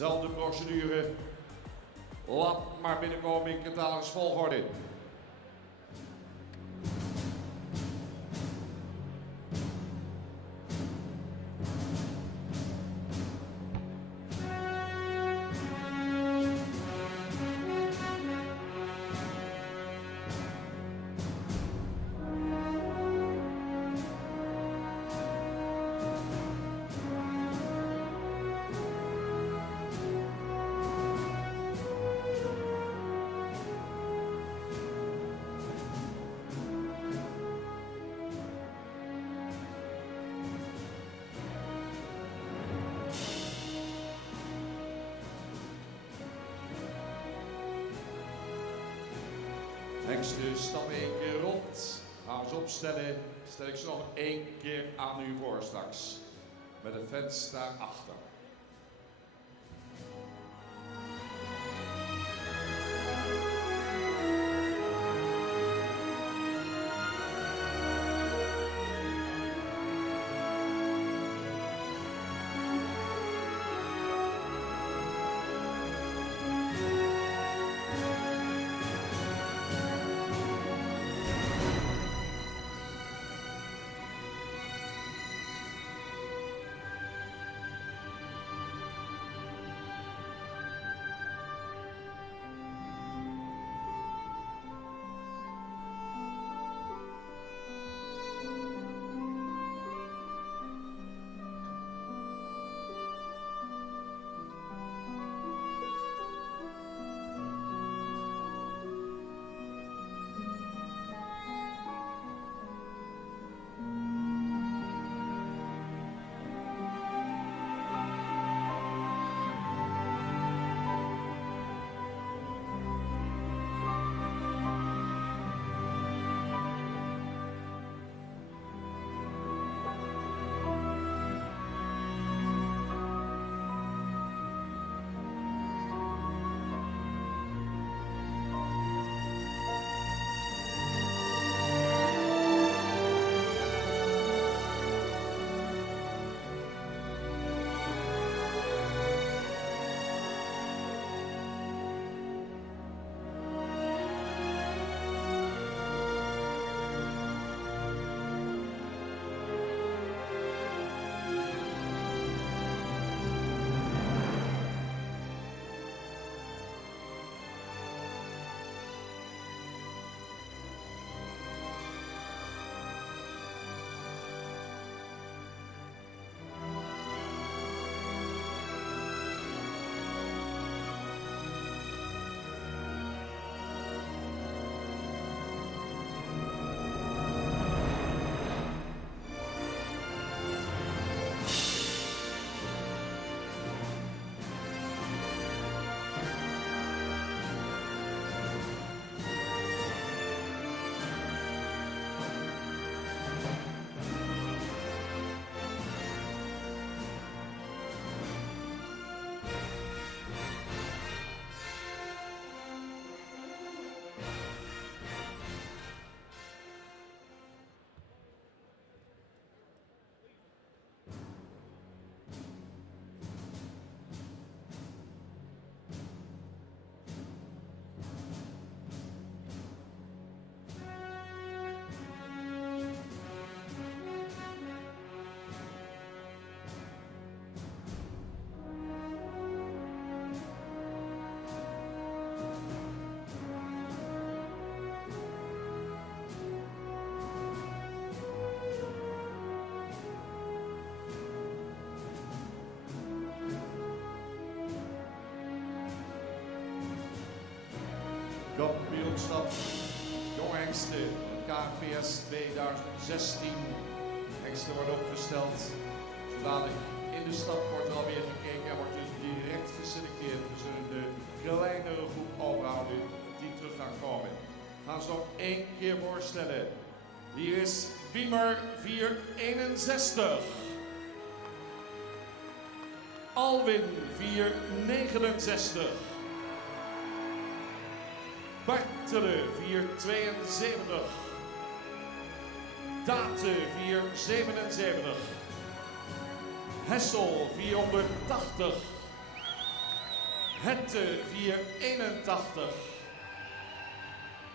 Zelfde procedure. Laat maar binnenkomen in catalogus-volgorde. Hengsten stappen 1 keer rond, gaan ze opstellen, stel ik ze nog 1 keer aan u voor straks. Met de fans daarachter. Kampioenschap Jong Hengsten van het KNPS 2016. Hengsten worden opgesteld. Zodanig in de stad wordt er alweer gekeken en wordt dus direct geselecteerd. We zullen de kleinere groep overhouden die terug gaan komen. Gaan ze nog 1 keer voorstellen. Hier is Wiemer 461. Alwin 469. Bartele 472. Date 477. Hessel 480. Hette 481.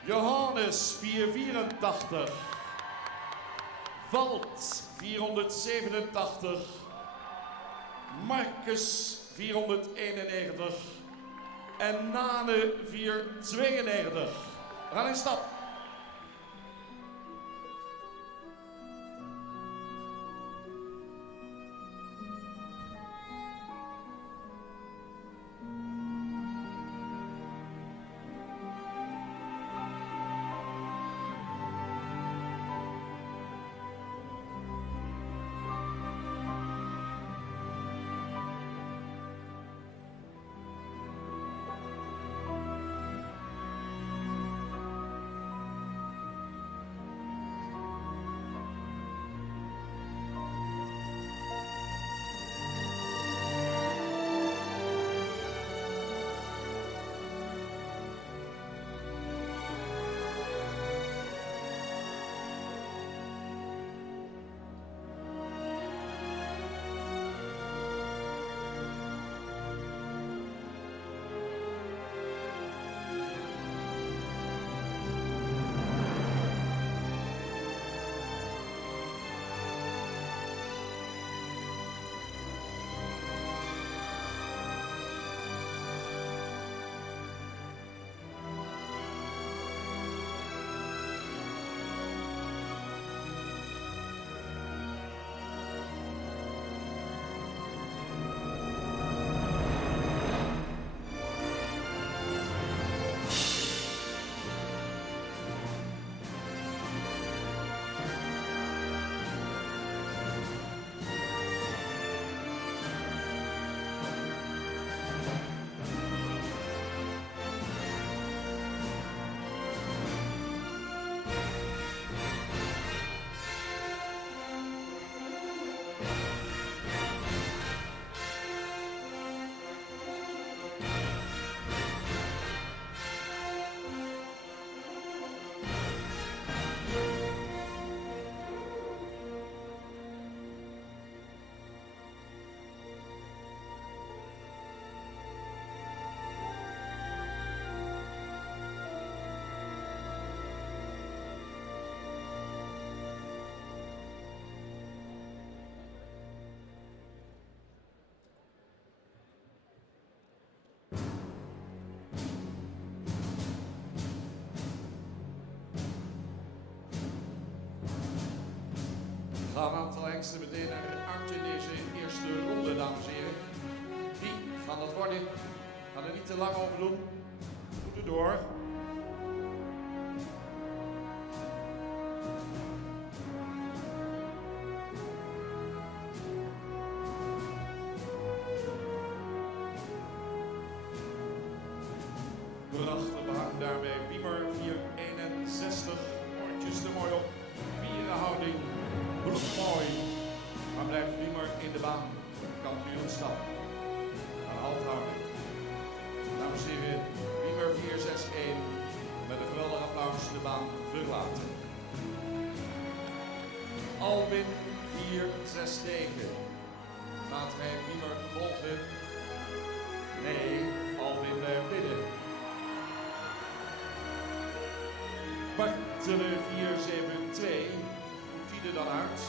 Johannes 484. Walt 487. Marcus 491. En Nane 492. We gaan in stap. Gaan een aantal hengsten meteen uit in deze eerste ronde, dames en heren. Wie gaan dat worden? Gaan er niet te lang over doen. Goed erdoor. Door de achterbehang daarbij Wiemer 461. Oortjes er mooi op. Vierenhouding. Mooi. Maar blijft Wiemer in de baan. Kampioenschap. Aan halt houden. Dames en heren, Wiemer 461 met een geweldig applaus de baan verlaten. Albin 469. Gaat hij Wiemer volgen? Nee, Albin blijft binnen. Bartelen 472. Moet die er dan uit?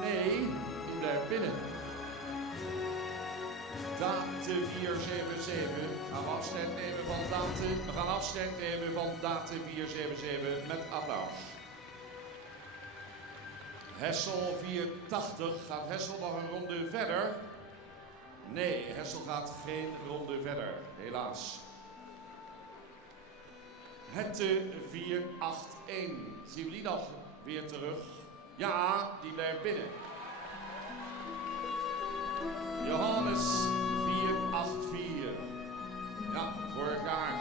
Nee, die blijft binnen. Date 477. Gaan we afstand nemen van Date. We gaan afstand nemen van Date 477 met applaus. Hessel 480. Gaat Hessel nog een ronde verder? Nee, Hessel gaat geen ronde verder, helaas. Hette 481. Zien we die nog weer terug? Ja, die blijft binnen. Johannes 484. Ja, vorig jaar.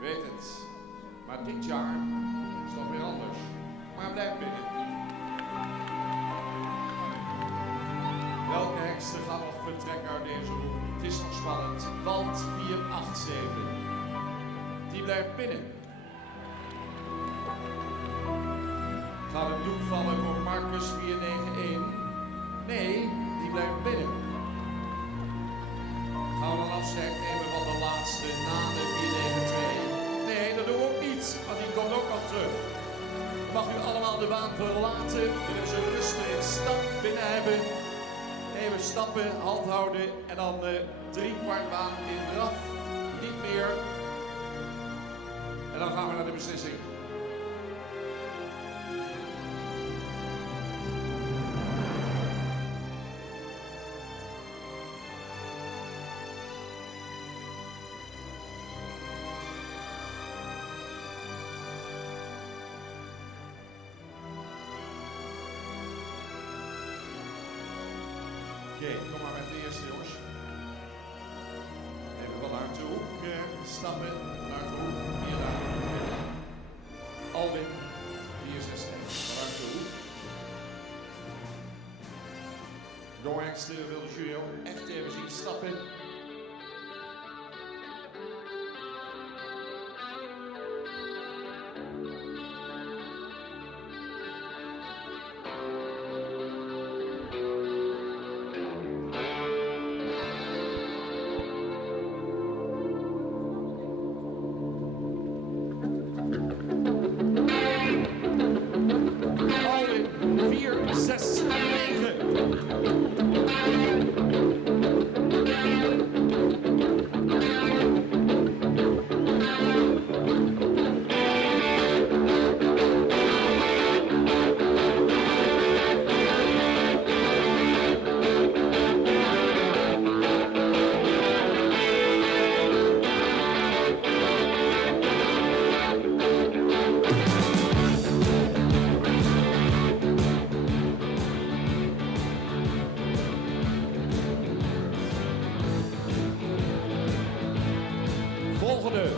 Weet het. Maar dit jaar is het nog weer anders. Maar hij blijft binnen. Welke hekster gaat nog vertrekken uit deze roep? Het is nog spannend. Walt 487. Die blijft binnen. Gaat het doek vallen voor Marcus 491? Nee, die blijft binnen. Gaan we dan afscheid nemen minuten willen ze rustig in stap binnen hebben. Even stappen, hand houden en dan 3/4 baan in draf. Niet meer. En dan gaan we naar de beslissing. Oké, kom maar met de eerste, jongens. Even vanuit de hoek stappen. Vanuit de hoek, hier daar. Alwin, 469. Vanuit de hoek. Go Angster wil de jury ook echt even zien stappen. Alwin, 4-6-9. Volgende.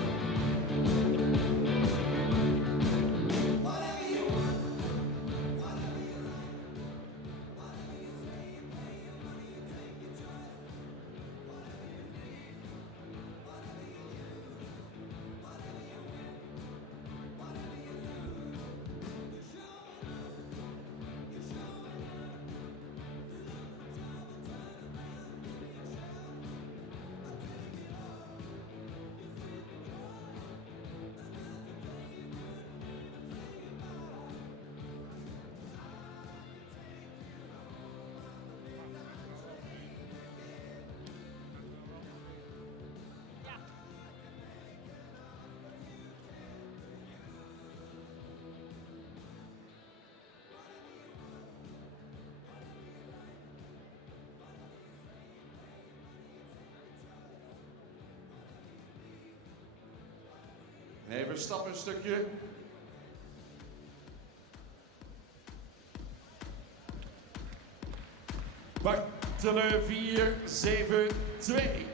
Even stappen een stukje. Bartelen 4-7-2.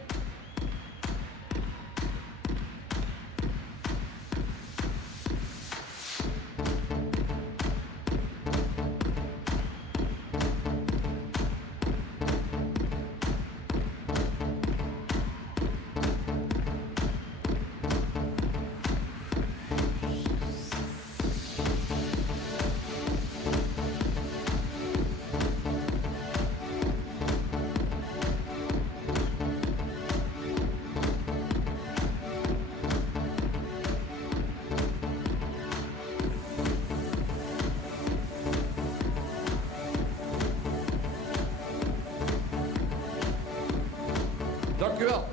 Dank u wel.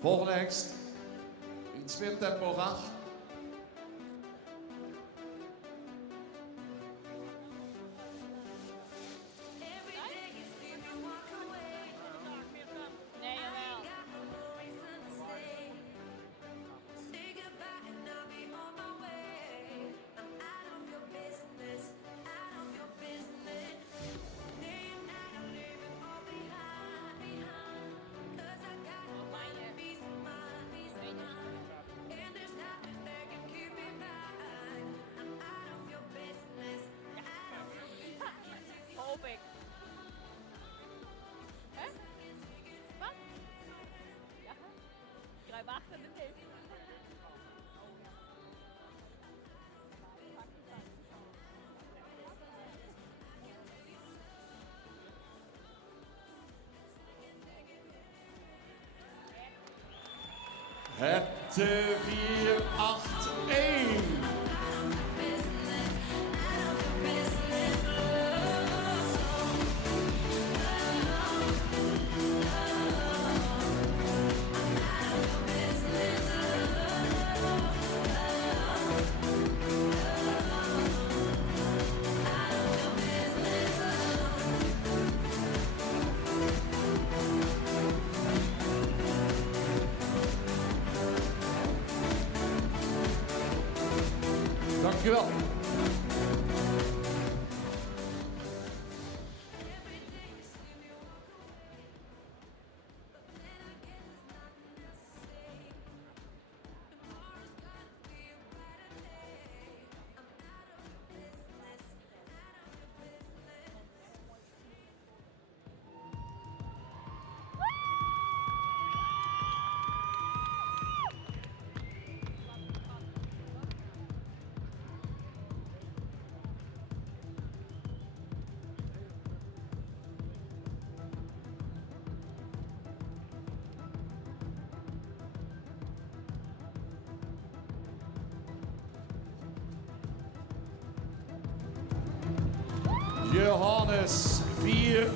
Volgende hengst. Iets meer tempo graag. Het 4-8-1. Dankjewel. Johannes 4-8-4.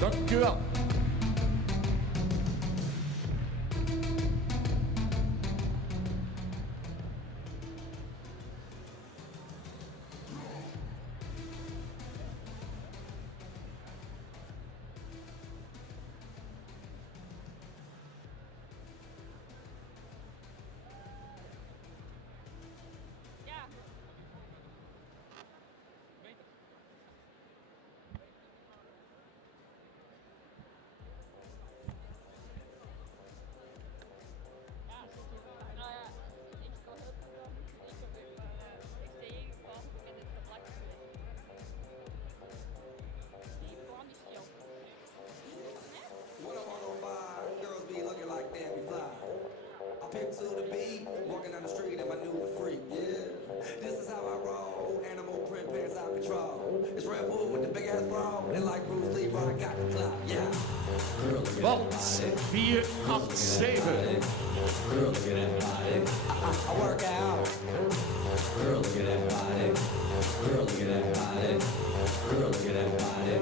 Dankjewel. To the beat, walking down the street and I knew the freak, yeah. This is how I roll, animal print pants out control. It's Red Bull with the big ass bra, and like Bruce Lee, I got the clout, yeah. Wat 4-8-7. Girl, look at that body. I work out. Girl, look at that body. Girl, look at that body. Girl, look at that body.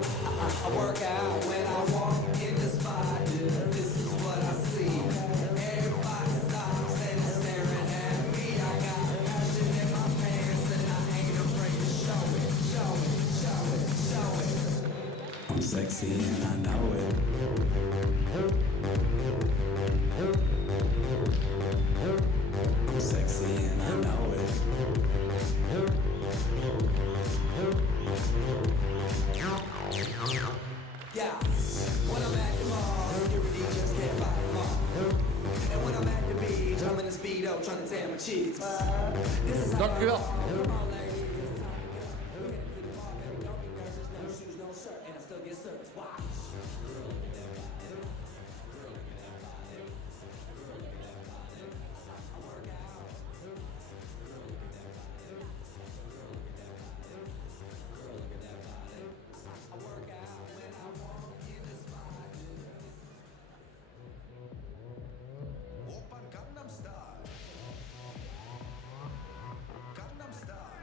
I work out when I walk in the spot. This is what I see. Everybody stops and is staring at me. I got passion in my pants and I ain't afraid to show it. Show it, show it, show it. I'm sexy and I know it. I'm sexy and I know it. Yeah, when I'm at the mall, security just can't fight them all. And when I'm at the beach, I'm in a Speedo trying to tan my cheeks. This is how Dank u wel. Come on, ladies, it's time to go. We're headed to the bar, baby, don't be nervous. No shoes, no shirt, and I still get service. Watch. Girl, look at that body. Girl, look at that body. Girl, look at that body. I work out. Girl, look at that body. Girl, look at that body. Girl, look at that body. I work out when I walk in the spot. Open Gangnam Style. Gangnam Style.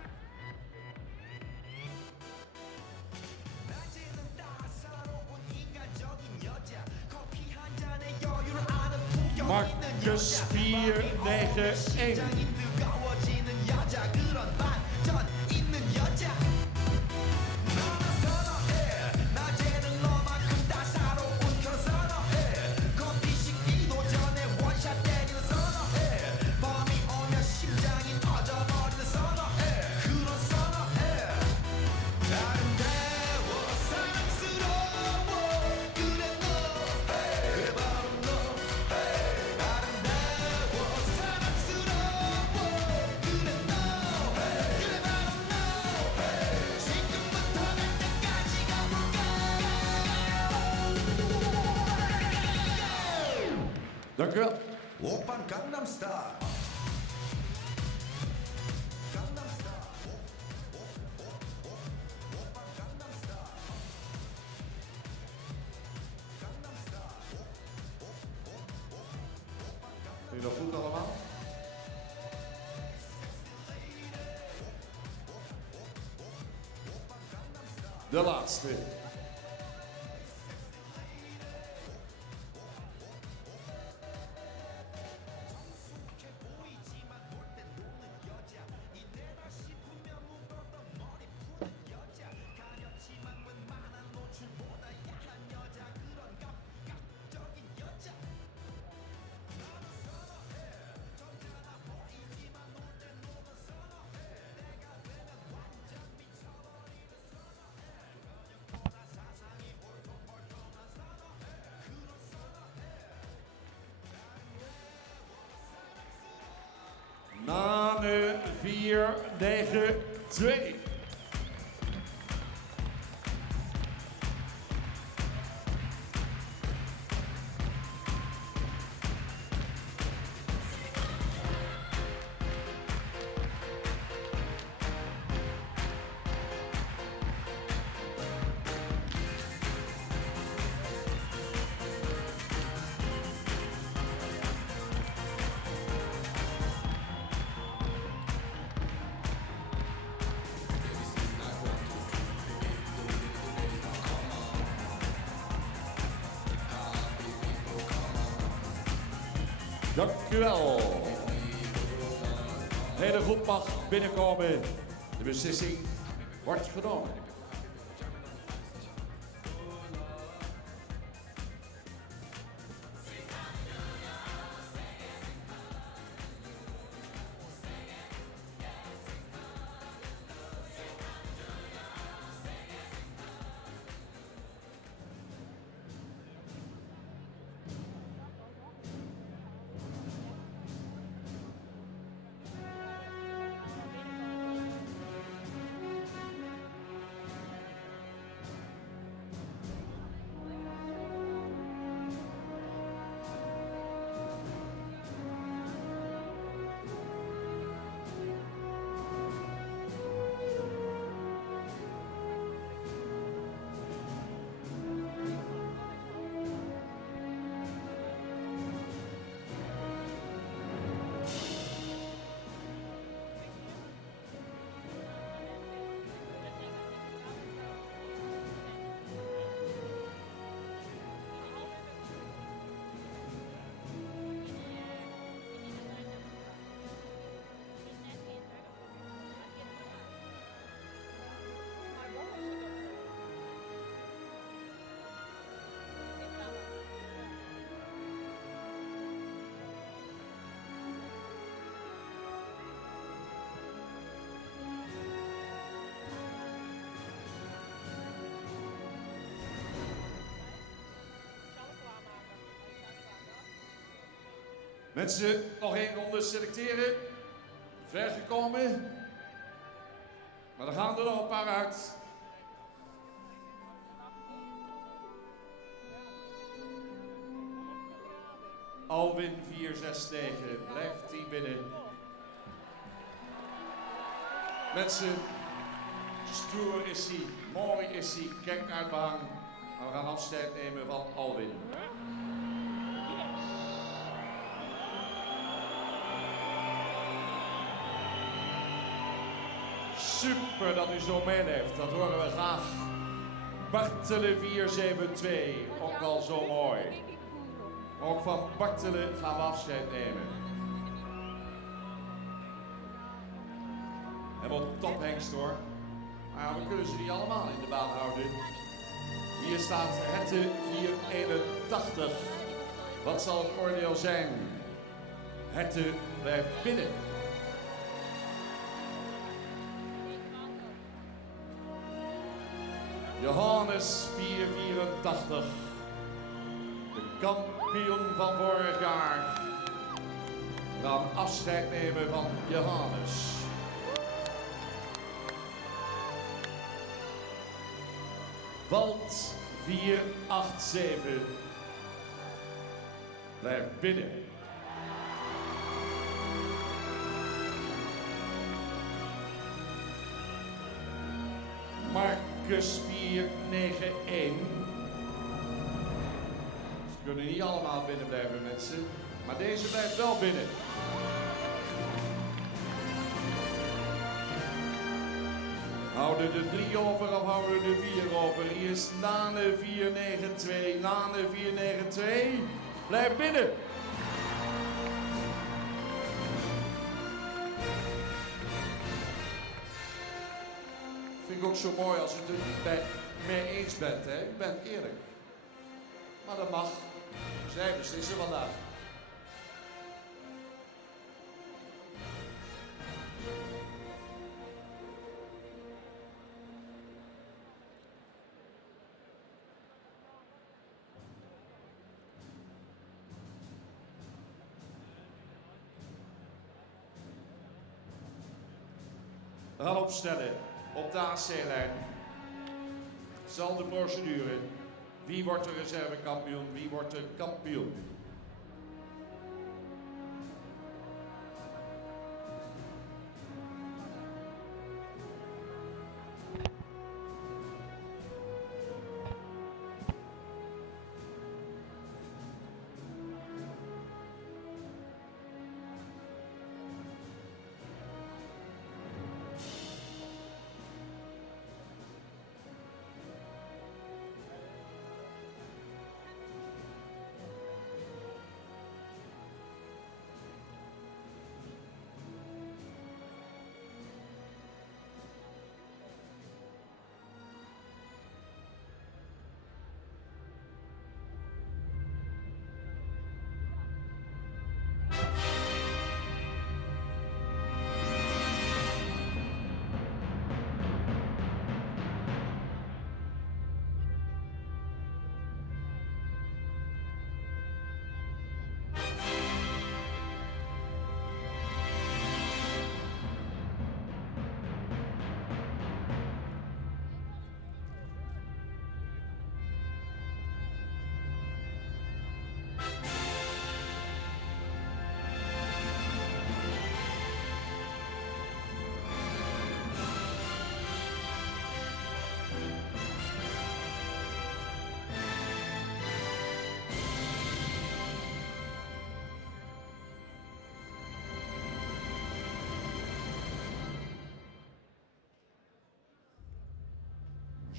낮에는 따사로운 인간적인 여자. 커피 한 잔에 여유를 아는 품격 Marcus 4-9-1. 심장이 뜨거워지는 여자. 그런 반전 있는 여자. 너는 선어해. 낮에는 너만큼 따사로운 그런 선어해. 커피 식기도 전에 원샷 때리는 선어해. 밤이 오면 심장이 터져버리는 선어해. 그런 선어해. 아름다워 사랑스러워 Dank u wel. Oppan Gangnam Style. Gangnam Style. Oppan Gangnam Style. Gangnam Style. Vind je dat goed allemaal? De laatste. Nane 4-9-2. Dank u wel. De hele groep mag binnenkomen. De beslissing wordt genomen. Mensen, nog één ronde selecteren. Ver gekomen. Maar er gaan er nog een paar uit. Alwin 469. Blijft hij binnen. Mensen, stoer is hij, mooi is hij, kijk naar het behang. Maar we gaan afscheid nemen van Alwin. Super dat u zo meeleeft, dat horen we graag. Bartele 472, ook al zo mooi. Ook van Bartele gaan we afscheid nemen. En wat tophengst hoor. Maar ja, we kunnen ze niet allemaal in de baan houden. Hier staat Hette 481. Wat zal het oordeel zijn? Hette blijft binnen. Johannes 484, de kampioen van vorig jaar. We gaan afscheid nemen van Johannes. Walt 487. blijft binnen. Marcus 491. Ze kunnen niet allemaal binnen blijven, mensen. Maar deze blijft wel binnen. Houden de 3 over of houden de 4 over? Hier is Nane 492. Nane 492. Blijf binnen. Vind ik ook zo mooi als u het er niet mee eens bent. Hè? U bent eerlijk. Maar dat mag. Zij beslissen vandaag. We gaan opstellen op de AC-lijn. Zelfde procedure. Wie wordt de reservekampioen? Wie wordt de kampioen?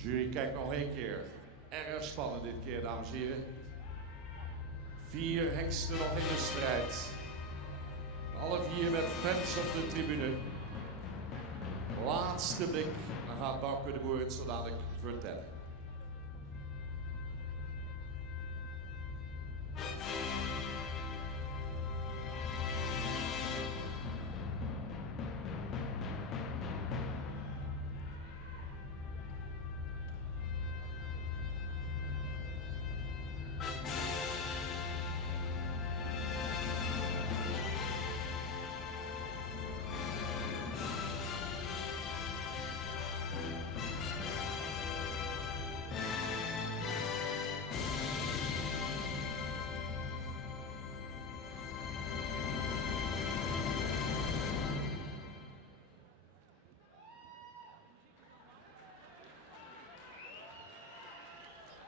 Jury, kijk nog één keer. Erg spannend dit keer, dames en heren. 4 hengsten nog in de strijd. Alle 4 met fans op de tribune. Laatste blik. Dan gaat Bouke de Boer het zo dadelijk vertellen.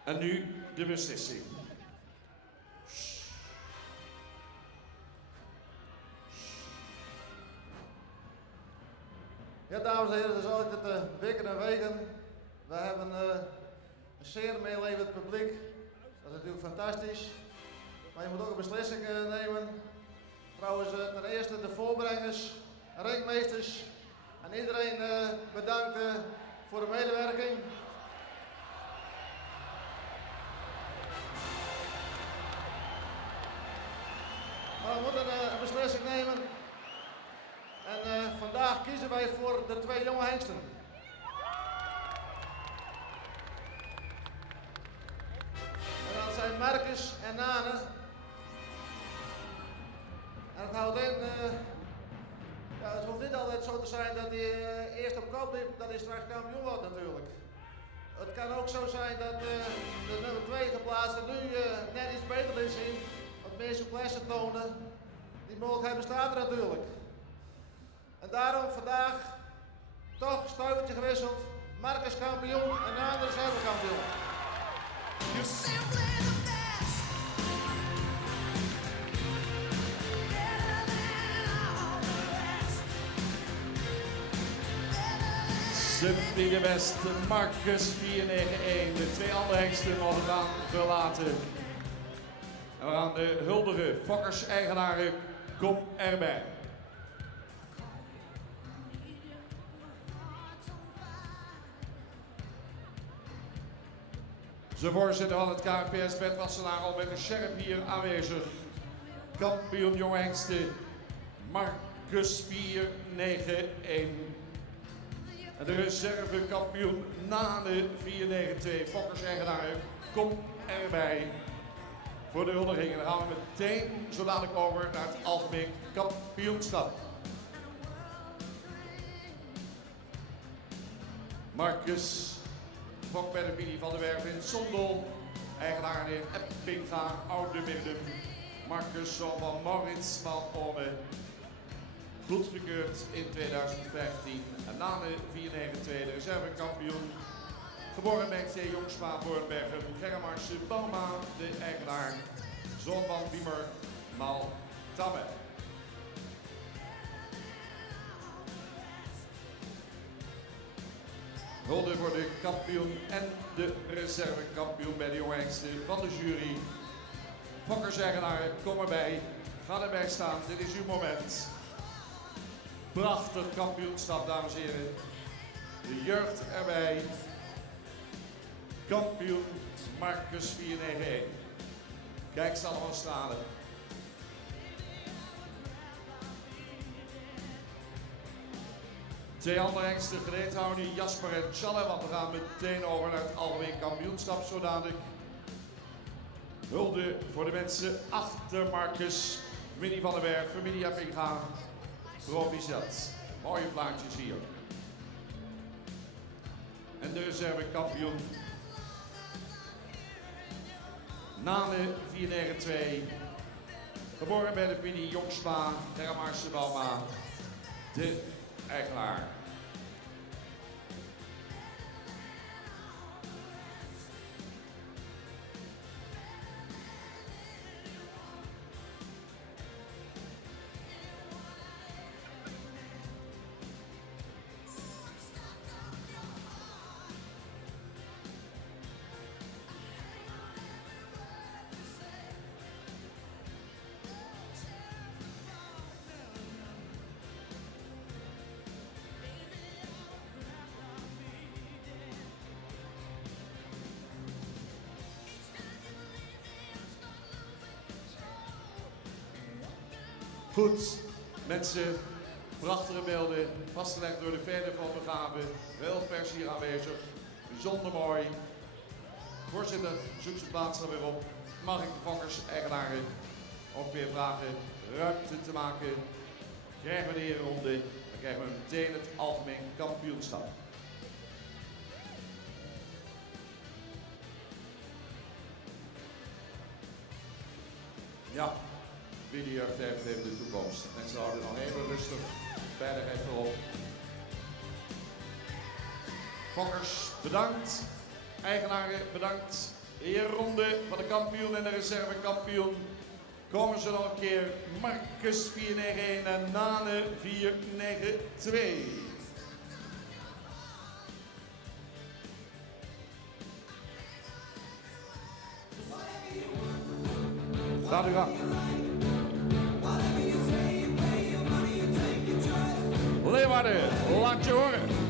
En nu de beslissing. Ja, dames en heren, het is altijd weken en weken. We hebben een zeer meelevend publiek. Dat is natuurlijk fantastisch. Maar je moet ook een beslissing nemen. Trouwens, ten eerste de voorbrengers, ringmeesters en iedereen bedankt voor de medewerking. Maar we moeten een beslissing nemen. En vandaag kiezen wij voor de 2 jonge hengsten. En dat zijn Marcus en Nane. En het houdt in, ja, het hoeft niet altijd zo te zijn dat hij eerst op kop liep, dat hij straks kampioen wordt natuurlijk. Het kan ook zo zijn dat de nummer 2 geplaatste nu net iets beter is zien. Het meer souplesse tonen. Die mogelijkheid bestaat er natuurlijk. En daarom vandaag toch stuivertje gewisseld. Marcus kampioen en de andere zuiverkampioen. You're simply the best. Better than all the rest. Simply the best, Marcus 491. De twee andere hengsten nog het aan verlaten. En we gaan de huldigen, fokkers-eigenaren, kom erbij. De voorzitter van het KNPS, Bert Wassenaar, al met een scherp hier aanwezig. Kampioen jonge hengsten, Marcus 491. En de reservekampioen Nane 492. Fokkers-eigenaren, kom erbij. Voor de huldiging. En dan gaan we meteen zo dadelijk over naar het algemeen kampioenschap. Marcus Fok bij de familie van der Werf in Sondel. Eigenaar in Eppinga, Oude Middem. Marcus zoon van Maurits van Ome. Goedgekeurd in 2015. En Nane 492, de reservekampioen. Geboren bij T. Jongsma, Bornbergen, Germaarse Bauma, de eigenaar, zoon van Wiemer Mal Tamme. Hulde voor de kampioen en de reservekampioen bij de jonge hengsten van de jury. Fokkers-eigenaar, kom erbij, ga erbij staan, dit is uw moment. Prachtig kampioenschap, dames en heren. De jeugd erbij. Kampioen Marcus 491. Kijk ze allemaal stralen. Twee andere hengsten gereed houden, Jasper en Challe, want we gaan meteen over naar het algemeen kampioenschap zo dadelijk. Hulde voor de mensen achter Marcus, familie van der Werf, familie Eppinga, proficiat. Mooie plaatjes hier. En de reservekampioen Nane 492, geboren bij de familie Jongsma, Germaarse Bauma, de eigenaar. Goed, mensen, prachtige beelden, vastgelegd door de verder fotografen, wel pers hier aanwezig, bijzonder mooi. Voorzitter, zoek zijn plaats dan weer op. Mag ik de fokkers-eigenaren ook weer vragen ruimte te maken? Krijgen we de herenronde, dan krijgen we meteen het algemeen kampioenschap. Ja. Wie de jeugd heeft, heeft de toekomst. Mensen houden nog even rustig. Veiligheid voorop. Fokkers, bedankt. Eigenaren, bedankt. De herenronde van de kampioen en de reservekampioen. Komen ze nog een keer. Marcus 491 en Nane 492. Gaat u gang. Leeuwarden, laat je horen.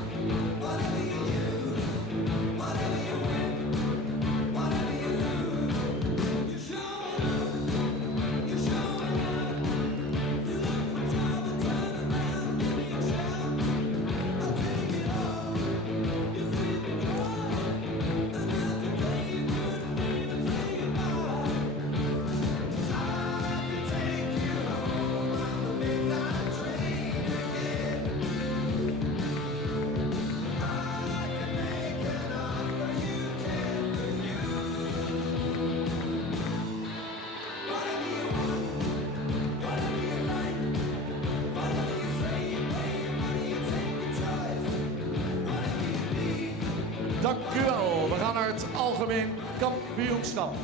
Dank u wel. We gaan naar het algemeen kampioenschap.